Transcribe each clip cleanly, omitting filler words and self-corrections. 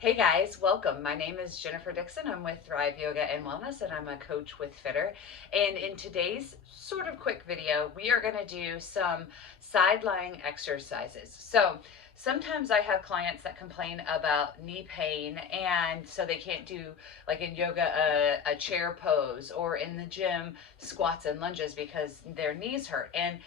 Hey guys, welcome. My name is Jennifer Dixon. I'm with Thrive Yoga and Wellness, and I'm a coach with Fitter. And in today's sort of quick video, we are going to do some side lying exercises. So sometimes I have clients that complain about knee pain, and so they can't do, like in yoga, a chair pose, or in the gym, squats and lunges because their knees hurt. And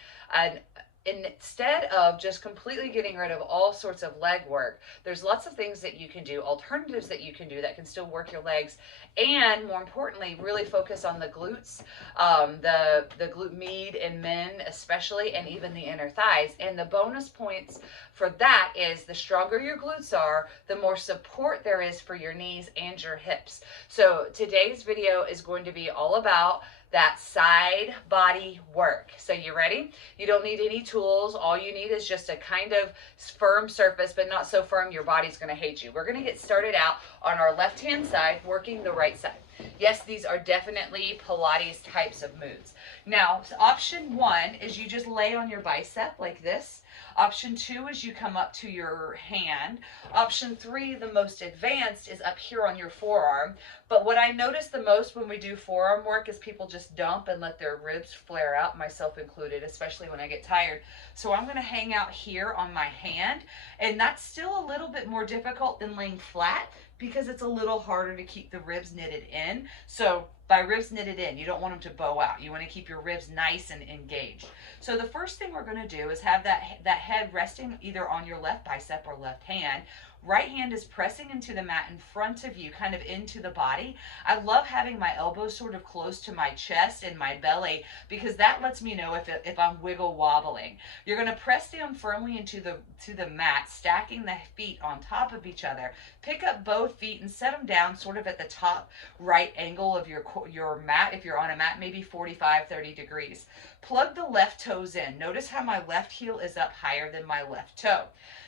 instead of just completely getting rid of all sorts of leg work, there's lots of things that you can do, alternatives that you can do that can still work your legs, and more importantly, really focus on the glutes, the glute med in men especially, and even the inner thighs. And the bonus points for that is the stronger your glutes are, the more support there is for your knees and your hips. So today's video is going to be all about that side body work. So you ready? You don't need any tools. All you need is just a kind of firm surface, but not so firm your body's going to hate you. We're going to get started out on our left-hand side, working the right side. Yes, these are definitely Pilates types of moves. Now, option one is you just lay on your bicep like this. Option two is you come up to your hand. Option three, the most advanced, is up here on your forearm. But what I notice the most when we do forearm work is people just dump and let their ribs flare out, myself included, especially when I get tired. So I'm going to hang out here on my hand, and that's still a little bit more difficult than laying flat because it's a little harder to keep the ribs knitted in. So by ribs knitted in, you don't want them to bow out. You want to keep your ribs nice and engaged. So the first thing we're going to do is have that head resting either on your left bicep or left hand. Right hand is pressing into the mat in front of you, kind of into the body. I love having my elbows sort of close to my chest and my belly because that lets me know if I'm wiggle wobbling. You're going to press down firmly into the mat, stacking the feet on top of each other. Pick up both feet and set them down sort of at the top right angle of your mat. If you're on a mat, maybe 45, 30 degrees. Plug the left toes in. Notice how my left heel is up higher than my left toe.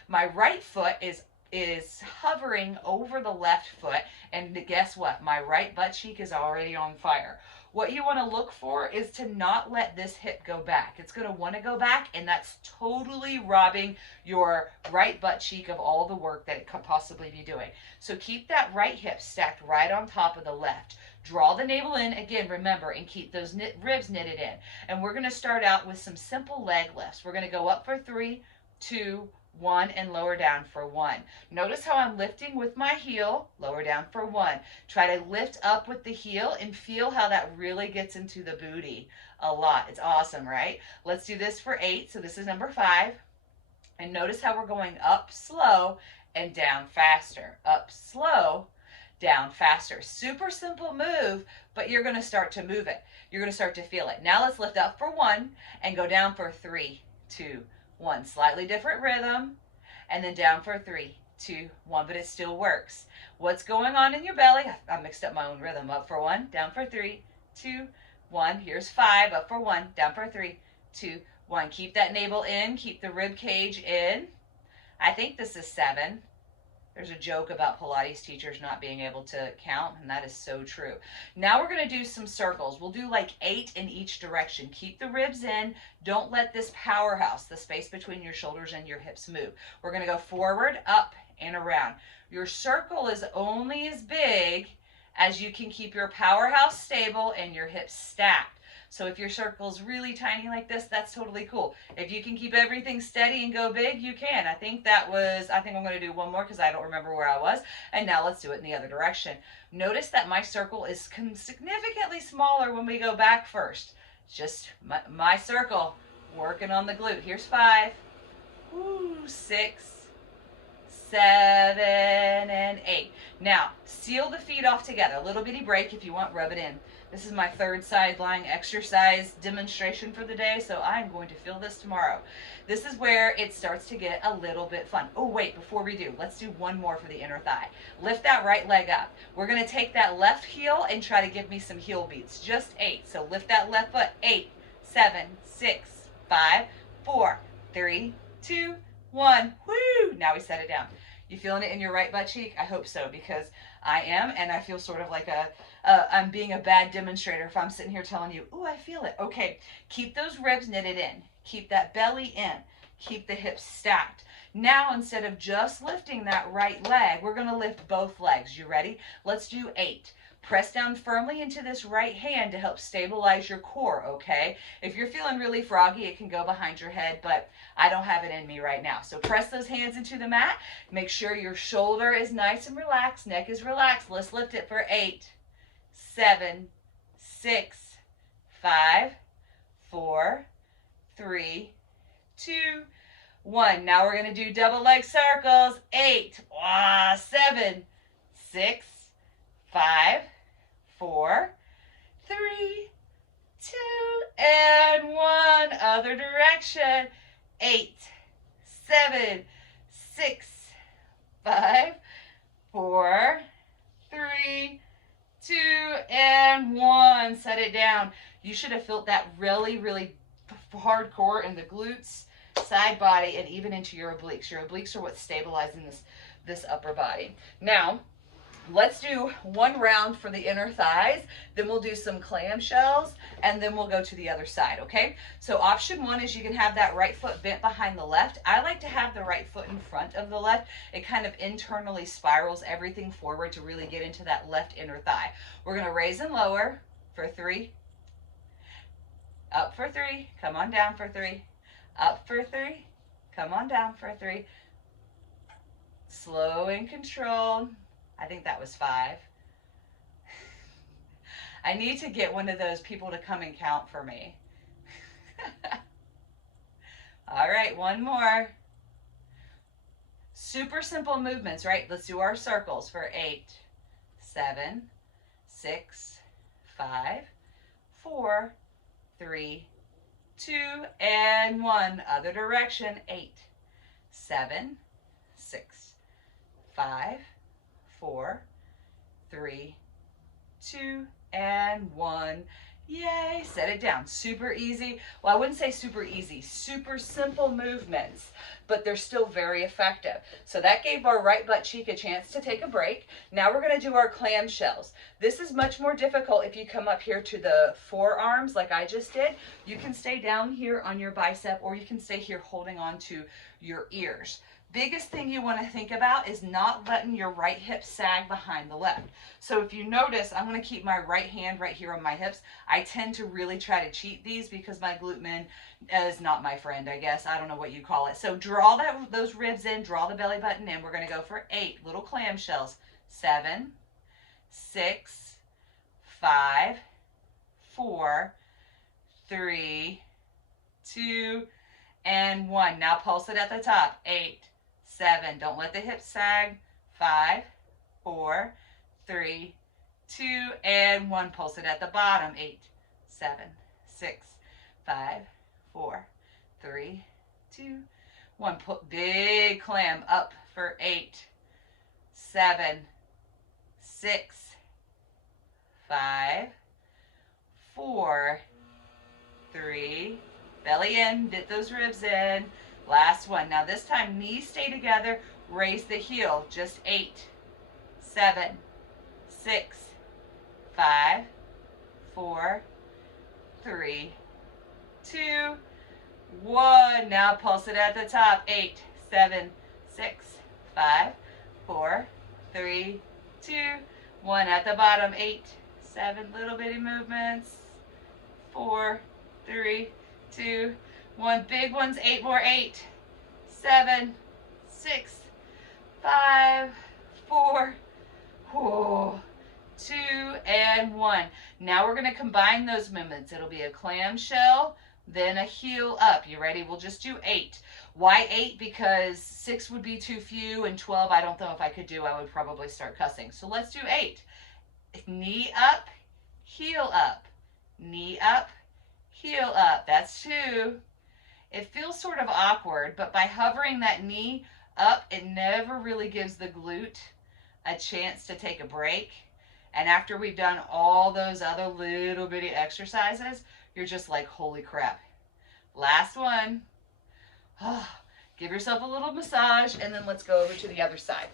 My right foot is hovering over the left foot, and guess what? My right butt cheek is already on fire. What you want to look for is to not let this hip go back. It's going to want to go back, and that's totally robbing your right butt cheek of all the work that it could possibly be doing. So keep that right hip stacked right on top of the left. Draw the navel in, again, remember, and keep those ribs knitted in. And we're going to start out with some simple leg lifts. We're going to go up for 3, 2, 1, and lower down for 1. Notice how I'm lifting with my heel, lower down for 1. Try to lift up with the heel and feel how that really gets into the booty a lot. It's awesome, right? Let's do this for 8. So this is number 5. And notice how we're going up slow and down faster. Up slow, down faster. Super simple move, but you're going to start to move it. You're going to start to feel it. Now let's lift up for 1 and go down for 3, 2, 1. Slightly different rhythm, and then down for 3, 2, 1, but it still works. What's going on in your belly? I mixed up my own rhythm. Up for 1, down for 3, 2, 1. Here's 5. Up for 1, down for 3, 2, 1. Keep that navel in. Keep the rib cage in. I think this is 7. There's a joke about Pilates teachers not being able to count, and that is so true. Now we're going to do some circles. We'll do like 8 in each direction. Keep the ribs in. Don't let this powerhouse, the space between your shoulders and your hips, move. We're going to go forward, up, and around. Your circle is only as big as you can keep your powerhouse stable and your hips stacked. So if your circle's really tiny like this, that's totally cool. If you can keep everything steady and go big, you can. I think I'm going to do one more because I don't remember where I was. And now let's do it in the other direction. Notice that my circle is significantly smaller when we go back first. Just my circle, working on the glute. Here's 5, 6, 7, and 8. Now, seal the feet off together. A little bitty break if you want, rub it in. This is my third side lying exercise demonstration for the day, so I'm going to feel this tomorrow. This is where it starts to get a little bit fun. Oh, wait, before we do, let's do one more for the inner thigh. Lift that right leg up. We're going to take that left heel and try to give me some heel beats. Just 8. So lift that left foot. 8, 7, 6, 5, 4, 3, 2, 1. Woo! Now we set it down. You feeling it in your right butt cheek? I hope so, because I am, and I feel sort of like I'm being a bad demonstrator if I'm sitting here telling you, oh, I feel it. Okay, keep those ribs knitted in. Keep that belly in. Keep the hips stacked. Now, instead of just lifting that right leg, we're going to lift both legs. You ready? Let's do 8. Press down firmly into this right hand to help stabilize your core, okay? If you're feeling really froggy, it can go behind your head, but I don't have it in me right now. So press those hands into the mat. Make sure your shoulder is nice and relaxed, neck is relaxed. Let's lift it for 8, 7, 6, 5, 4, 3, 2, 1. Now we're going to do double leg circles. 8, 7, 6, 5, 4, 3, 2, and 1. Other direction. 8, 7, 6, 5, 4, 3, 2, and 1. Set it down. You should have felt that really, really hardcore in the glutes, side body, and even into your obliques. Your obliques are what's stabilizing this upper body. Now, let's do one round for the inner thighs, then we'll do some clamshells, and then we'll go to the other side, okay? So option 1 is you can have that right foot bent behind the left. I like to have the right foot in front of the left. It kind of internally spirals everything forward to really get into that left inner thigh. We're gonna raise and lower for 3, up for 3, come on down for 3, up for 3, come on down for 3, slow and controlled. I think that was 5. I need to get one of those people to come and count for me. All right, one more. Super simple movements, right? Let's do our circles for 8, 7, 6, 5, 4, 3, 2, and 1. Other direction. 8, 7, 6, 5, 4, 3, 2, and 1. Yay, set it down. Super easy. Well, I wouldn't say super easy, super simple movements, but they're still very effective. So that gave our right butt cheek a chance to take a break. Now we're going to do our clamshells. This is much more difficult if you come up here to the forearms like I just did. You can stay down here on your bicep, or you can stay here holding on to your ears. Biggest thing you want to think about is not letting your right hip sag behind the left. So if you notice, I'm going to keep my right hand right here on my hips. I tend to really try to cheat these because my glute med is not my friend, I guess. I don't know what you call it. So draw those ribs in, draw the belly button in. We're going to go for 8 little clamshells. 7, 6, 5, 4, 3, 2, and 1. Now pulse it at the top. 8, 7, don't let the hips sag. 5, 4, 3, 2, and 1. Pulse it at the bottom. 8, 7, 6, 5, 4, 3, 2, 1. Put big clam up for 8, 7, 6, 5, 4, 3, belly in, get those ribs in. Last one. Now this time knees stay together, raise the heel. Just 8, 7, 6, 5, 4, 3, 2, 1. Now pulse it at the top. 8, 7, 6, 5, 4, 3, 2, 1. At the bottom. 8, 7 little bitty movements. 4, 3, 2, 1. Big ones. 8 more. 8, 7, 6, 5, 4, 2, and 1. Now we're going to combine those movements. It'll be a clamshell, then a heel up. You ready? We'll just do 8. Why 8? Because 6 would be too few, and 12 I don't know if I could do. I would probably start cussing. So let's do 8. Knee up, heel up, knee up, heel up. That's 2. It feels sort of awkward, but by hovering that knee up, it never really gives the glute a chance to take a break. And after we've done all those other little bitty exercises, you're just like, holy crap. Last one. Give yourself a little massage, and then let's go over to the other side.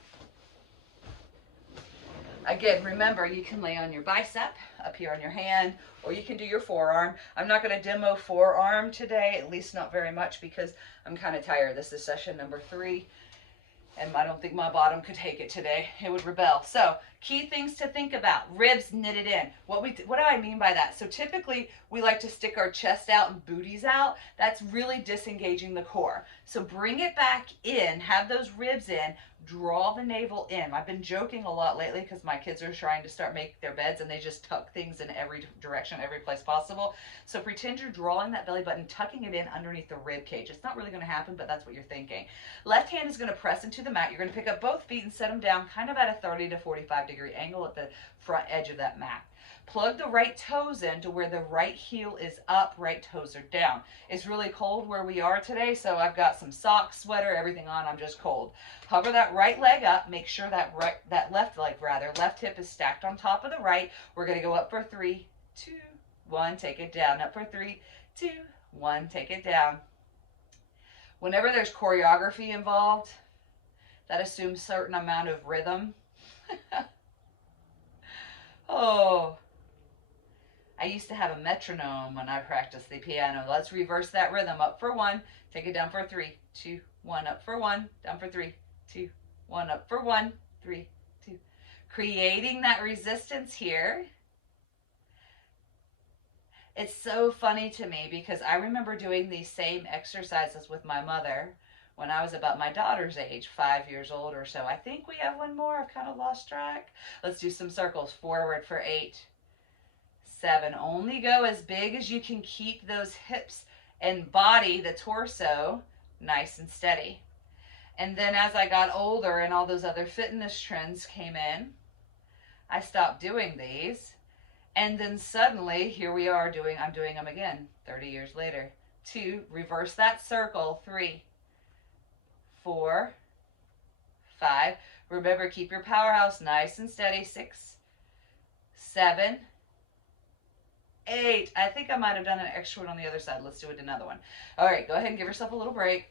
Again, remember, you can lay on your bicep up here on your hand, or you can do your forearm. I'm not going to demo forearm today, at least not very much, because I'm kind of tired. This is session number 3, and I don't think my bottom could take it today. It would rebel. So key things to think about: ribs knitted in. What do I mean by that? So typically we like to stick our chest out and booties out. That's really disengaging the core. So bring it back in, have those ribs in, draw the navel in. I've been joking a lot lately because my kids are trying to start making their beds and they just tuck things in every direction, every place possible. So pretend you're drawing that belly button, tucking it in underneath the rib cage. It's not really going to happen, but that's what you're thinking. Left hand is going to press into the mat. You're going to pick up both feet and set them down kind of at a 30 to 45 degree angle at the front edge of that mat. Plug the right toes in to where the right heel is up, right toes are down. It's really cold where we are today, so I've got some socks, sweater, everything on. I'm just cold. Hover that right leg up. Make sure that left hip is stacked on top of the right. We're going to go up for 3, 2, 1. Take it down. Up for 3, 2, 1. Take it down. Whenever there's choreography involved, that assumes a certain amount of rhythm. Oh, I used to have a metronome when I practiced the piano. Let's reverse that rhythm. Up for 1, take it down for 3, 2, 1. Up for 1, down for 3, 2, 1. Up for 1, 3, 2. Creating that resistance here. It's so funny to me because I remember doing these same exercises with my mother when I was about my daughter's age, 5 years old or so. I think we have one more. I've kind of lost track. Let's do some circles. Forward for 8, 7. Only go as big as you can keep those hips and body, the torso, nice and steady. And then as I got older and all those other fitness trends came in, I stopped doing these. And then suddenly, here we are I'm doing them again 30 years later. 2, reverse that circle. 3, 4, 5. Remember, keep your powerhouse nice and steady. 6, 7, 8. I think I might have done an extra one on the other side. Let's do it another one. All right, go ahead and give yourself a little break.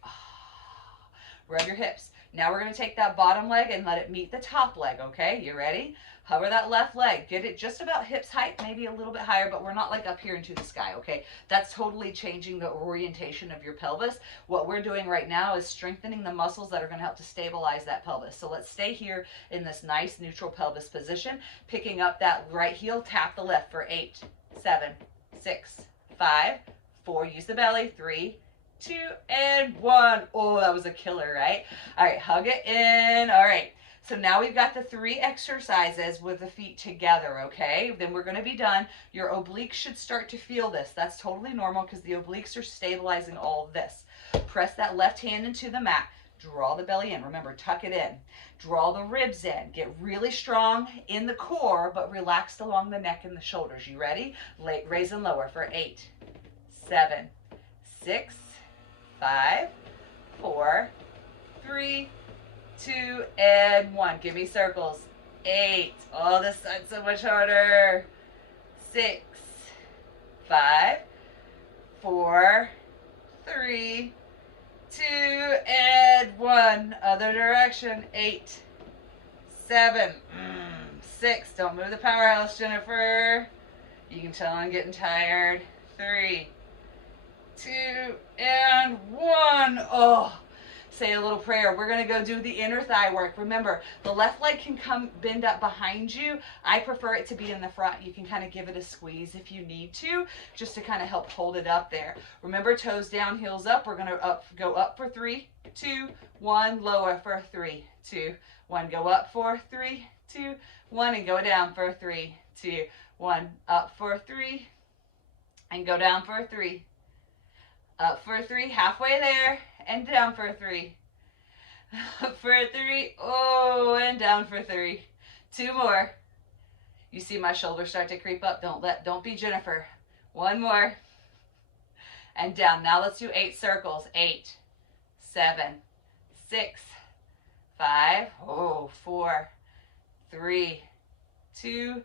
Rub your hips. Now we're going to take that bottom leg and let it meet the top leg, okay? You ready? Hover that left leg. Get it just about hips height, maybe a little bit higher, but we're not like up here into the sky, okay? That's totally changing the orientation of your pelvis. What we're doing right now is strengthening the muscles that are going to help to stabilize that pelvis. So let's stay here in this nice neutral pelvis position. Picking up that right heel, tap the left for 8, 7, 6, 5, 4. Use the belly. 3, 2, and 1. Oh, that was a killer, right? All right, hug it in. All right. So now we've got the 3 exercises with the feet together, okay? Then we're going to be done. Your obliques should start to feel this. That's totally normal because the obliques are stabilizing all of this. Press that left hand into the mat. Draw the belly in. Remember, tuck it in. Draw the ribs in. Get really strong in the core, but relaxed along the neck and the shoulders. You ready? Raise and lower for 8, 7, 6, 5, 4, 3, 2, and 1. Give me circles. 8. Oh, this side's so much harder. 6, 5, 4, 3, 2, and 1. Other direction. 8, 7, 6. Don't move the powerhouse, Jennifer. You can tell I'm getting tired. 3, 2, and 1. Oh, say a little prayer. We're going to go do the inner thigh work. Remember, the left leg can bend up behind you. I prefer it to be in the front. You can kind of give it a squeeze if you need to, just to kind of help hold it up there. Remember, toes down, heels up. We're going to go up for 3, 2, 1. Lower for 3, 2, 1. Go up for 3, 2, 1. And go down for 3, 2, 1. Up for 3. And go down for 3. Up for 3, halfway there, and down for 3. Up for 3, oh, and down for 3. 2 more. You see my shoulders start to creep up. Don't be Jennifer. 1 more. And down. Now let's do 8 circles. 8, 7, 6, 5, 4, 3, 2,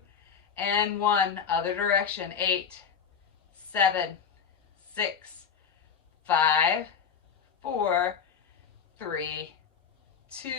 and 1. Other direction. 8, 7, 6, 5, 4, 3, 2,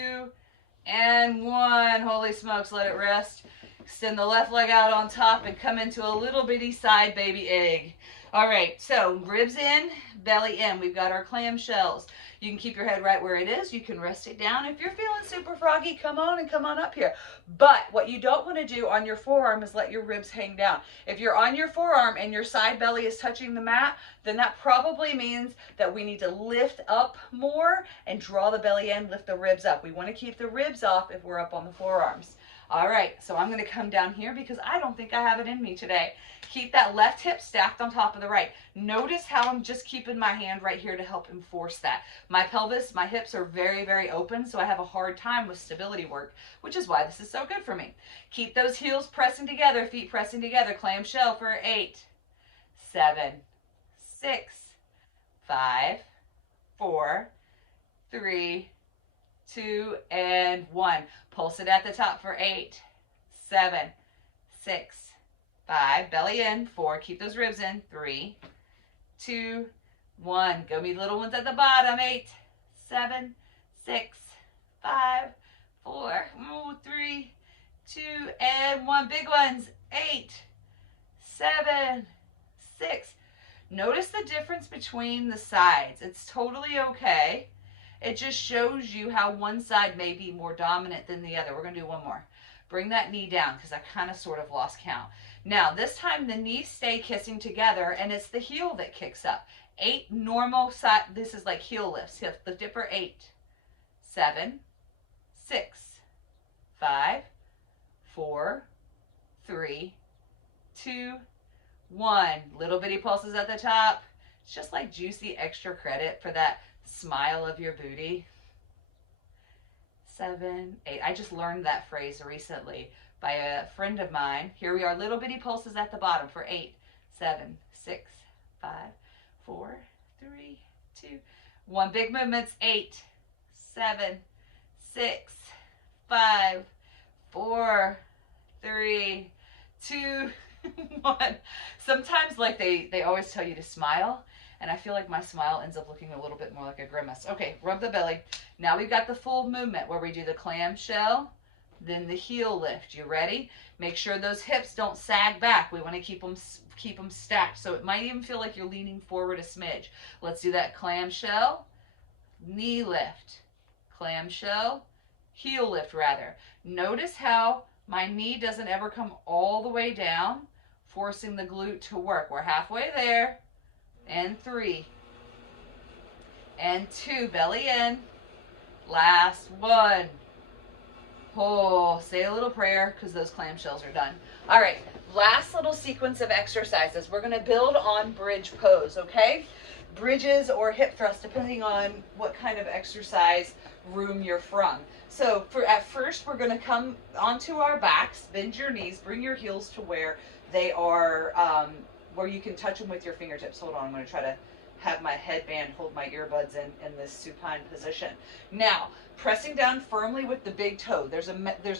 and 1. Holy smokes, let it rest. Extend the left leg out on top and come into a little bitty side baby egg. All right, so ribs in, belly in. We've got our clam shells. You can keep your head right where it is. You can rest it down. If you're feeling super froggy, come on and come on up here. But what you don't want to do on your forearm is let your ribs hang down. If you're on your forearm and your side belly is touching the mat, then that probably means that we need to lift up more and draw the belly in, lift the ribs up. We want to keep the ribs off if we're up on the forearms. All right, so I'm going to come down here because I don't think I have it in me today. Keep that left hip stacked on top of the right. Notice how I'm just keeping my hand right here to help enforce that. My pelvis, my hips are very, very open, so I have a hard time with stability work, which is why this is so good for me. Keep those heels pressing together, feet pressing together. Clamshell for 8, 7, 6, 5, 4, 3, 2, and 1. Pulse it at the top for 8, 7, 6, 5. Belly in. 4. Keep those ribs in. 3, 2, 1. Go me little ones at the bottom. 8, 7, 6, 5, 4, 3, 2, and 1. Big ones. 8, 7, 6. Notice the difference between the sides. It's totally okay. It just shows you how one side may be more dominant than the other. We're going to do one more. Bring that knee down because I kind of sort of lost count. Now, this time the knees stay kissing together and it's the heel that kicks up. 8 normal side. This is like heel lifts. Lift the dipper. 8, 7, 6, 5, 4, 3, 2, 1. Little bitty pulses at the top. It's just like juicy extra credit for that smile of your booty. 7, 8. I just learned that phrase recently by a friend of mine. Here we are, little bitty pulses at the bottom for 8, 7, 6, 5, 4, 3, 2, 1. Big movements. 8, 7, 6, 5, 4, 3, 2, 1. Sometimes like they always tell you to smile, and I feel like my smile ends up looking a little bit more like a grimace. Okay, rub the belly. Now we've got the full movement where we do the clamshell, then the heel lift. You ready? Make sure those hips don't sag back. We want to keep them stacked. So it might even feel like you're leaning forward a smidge. Let's do that clamshell, knee lift, clamshell, heel lift rather. Notice how my knee doesn't ever come all the way down, forcing the glute to work. We're halfway there. And 3, and 2, belly in. Last 1. Oh, say a little prayer because those clamshells are done. All right, last little sequence of exercises. We're going to build on bridge pose, okay? Bridges or hip thrust, depending on what kind of exercise room you're from. So at first, we're going to come onto our backs, bend your knees, bring your heels to where they are, where you can touch them with your fingertips. Hold on, I'm going to try to have my headband hold my earbuds in this supine position. Now, pressing down firmly with the big toe. There's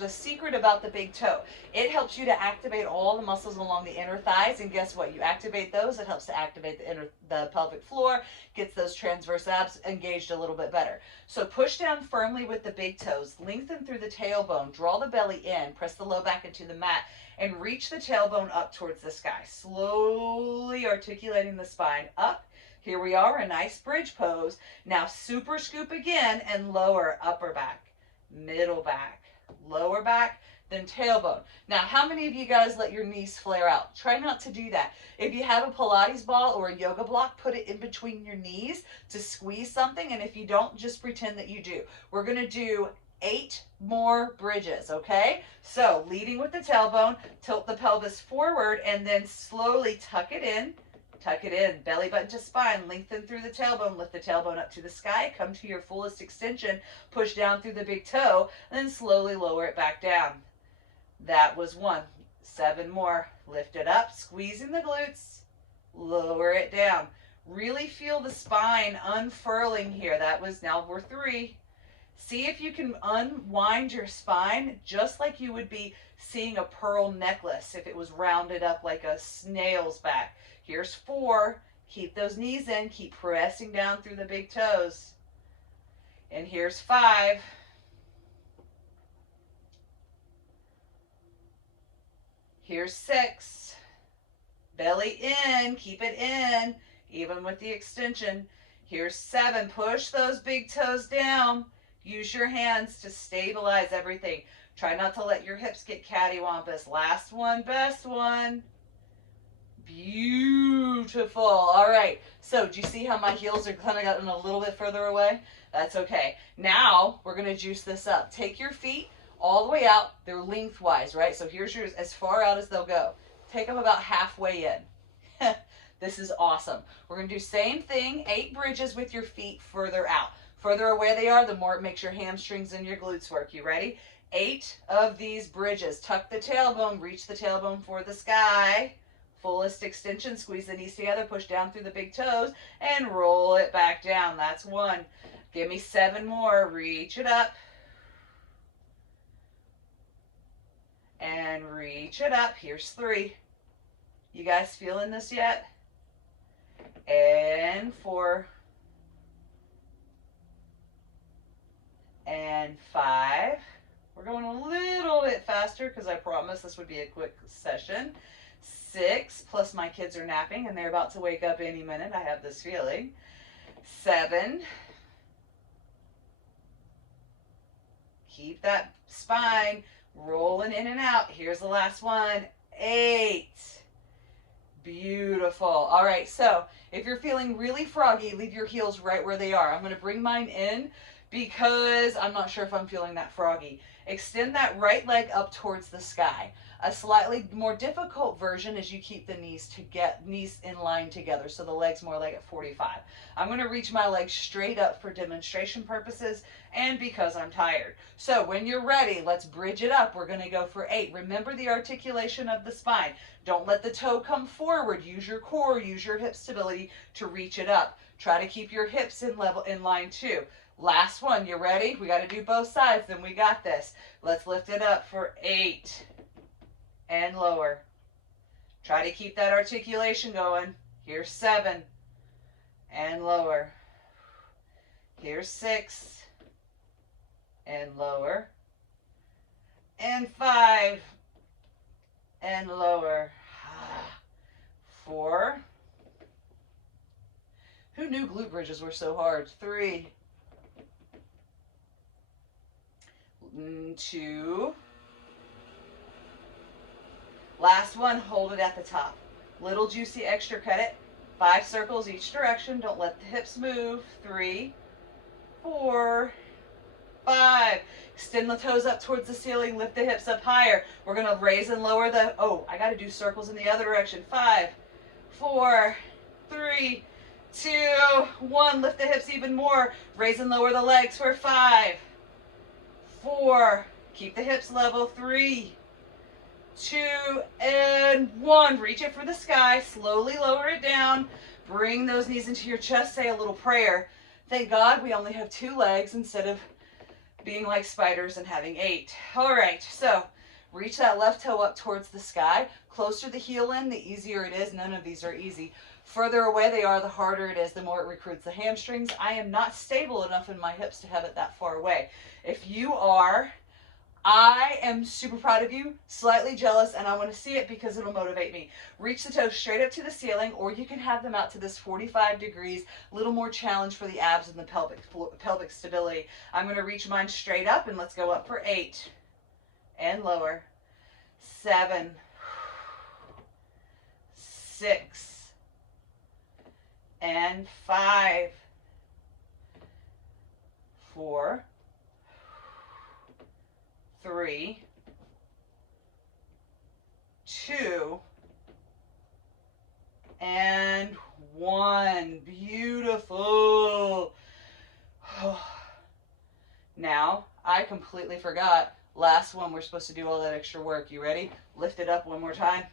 a secret about the big toe. It helps you to activate all the muscles along the inner thighs, and guess what? You activate those, it helps to activate the pelvic floor, gets those transverse abs engaged a little bit better. So push down firmly with the big toes, lengthen through the tailbone, draw the belly in, press the low back into the mat, and reach the tailbone up towards the sky. Slowly articulating the spine up. Here we are, a nice bridge pose. Now super scoop again and lower upper back, middle back, lower back, then tailbone. Now, how many of you guys let your knees flare out? Try not to do that. If you have a Pilates ball or a yoga block, put it in between your knees to squeeze something. And if you don't, just pretend that you do. We're going to do 8 more bridges, okay? So leading with the tailbone, tilt the pelvis forward, and then slowly tuck it in. Tuck it in, belly button to spine, lengthen through the tailbone, lift the tailbone up to the sky, come to your fullest extension, push down through the big toe, and then slowly lower it back down. That was 1. 7 more. Lift it up, squeezing the glutes, lower it down. Really feel the spine unfurling here. That was, now we're 3. See if you can unwind your spine just like you would be seeing a pearl necklace if it was rounded up like a snail's back. Here's 4. Keep those knees in. Keep pressing down through the big toes. And here's 5. Here's 6. Belly in, keep it in, even with the extension. Here's 7. Push those big toes down. Use your hands to stabilize everything. Try not to let your hips get cattywampus. Last one, best one. Beautiful. All right. So do you see how my heels are kind of gotten a little bit further away? That's okay. Now we're going to juice this up. Take your feet all the way out. They're lengthwise, right? So here's yours as far out as they'll go. Take them about halfway in. This is awesome. We're going to do same thing, 8 bridges with your feet further out. Further away they are, the more it makes your hamstrings and your glutes work. You ready? 8 of these bridges. Tuck the tailbone, reach the tailbone for the sky. Fullest extension, squeeze the knees together, push down through the big toes, and roll it back down. That's 1. Give me 7 more. Reach it up. And reach it up. Here's 3. You guys feeling this yet? And 4. And 5. We're going a little bit faster because I promised this would be a quick session. 6, plus my kids are napping and they're about to wake up any minute. I have this feeling. 7. Keep that spine rolling in and out. Here's the last one. 8. Beautiful. All right, so if you're feeling really froggy, leave your heels right where they are. I'm going to bring mine in because I'm not sure if I'm feeling that froggy. Extend that right leg up towards the sky. A slightly more difficult version is you keep the knees in line together, so the leg's more like at 45. I'm going to reach my legs straight up for demonstration purposes and because I'm tired. So when you're ready, let's bridge it up. We're going to go for 8. Remember the articulation of the spine. Don't let the toe come forward. Use your core, use your hip stability to reach it up. Try to keep your hips in line too. Last one, you ready? We got to do both sides, then we got this. Let's lift it up for 8. And lower. Try to keep that articulation going. Here's 7. And lower. Here's 6. And lower. And 5. And lower. 4. Who knew glute bridges were so hard? 3. 2. Last one, hold it at the top. Little juicy extra credit. 5 circles each direction. Don't let the hips move. 3, 4, 5. Extend the toes up towards the ceiling. Lift the hips up higher. We're going to raise and lower the, I got to do circles in the other direction. 5, 4, 3, 2, 1. Lift the hips even more. Raise and lower the legs for 5, 4. Keep the hips level. 3, 2, and 1. Reach it for the sky. Slowly lower it down. Bring those knees into your chest. Say a little prayer. Thank God we only have 2 legs instead of being like spiders and having 8. All right, so reach that left toe up towards the sky. Closer the heel in, the easier it is. None of these are easy. Further away they are, the harder it is, the more it recruits the hamstrings. I am not stable enough in my hips to have it that far away. If you are, I am super proud of you, slightly jealous, and I want to see it because it'll motivate me. Reach the toes straight up to the ceiling, or you can have them out to this 45 degrees, a little more challenge for the abs and the pelvic stability. I'm going to reach mine straight up, and let's go up for 8, and lower, 7, 6, and 5, 4, 3, 2, and 1. Beautiful. Now, I completely forgot. Last one, we're supposed to do all that extra work. You ready? Lift it up one more time.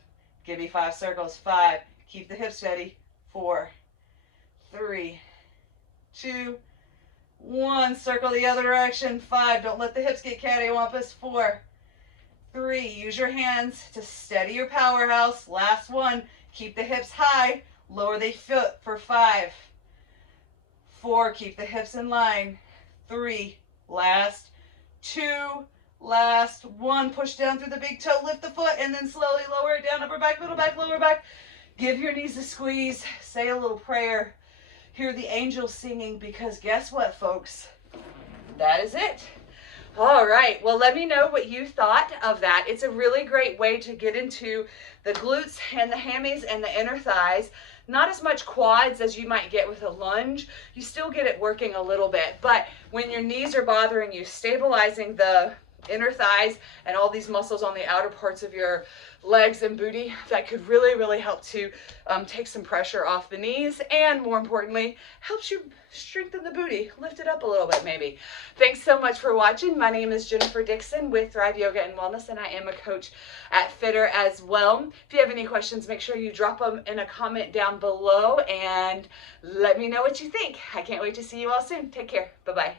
Give me 5 circles. 5. Keep the hips steady. 4, 3, 2, 1. Circle the other direction. 5. Don't let the hips get cattywampus. 4, 3. Use your hands to steady your powerhouse. Last one. Keep the hips high. Lower the foot for 5, 4. Keep the hips in line. 3. Last. 2. Last one. Push down through the big toe, lift the foot, and then slowly lower it down. Upper back, middle back, lower back. Give your knees a squeeze. Say a little prayer. Hear the angels singing, because guess what, folks? That is it. All right, well, let me know what you thought of that. It's a really great way to get into the glutes and the hammies and the inner thighs. Not as much quads as you might get with a lunge. You still get it working a little bit, but when your knees are bothering you, stabilizing the inner thighs and all these muscles on the outer parts of your legs and booty, that could really, really help to take some pressure off the knees, and more importantly, helps you strengthen the booty, lift it up a little bit maybe. Thanks so much for watching. My name is Jennifer Dixon with Thrive Yoga and Wellness, and I am a coach at Fitter as well. If you have any questions, make sure you drop them in a comment down below and let me know what you think. I can't wait to see you all soon. Take care. Bye-bye.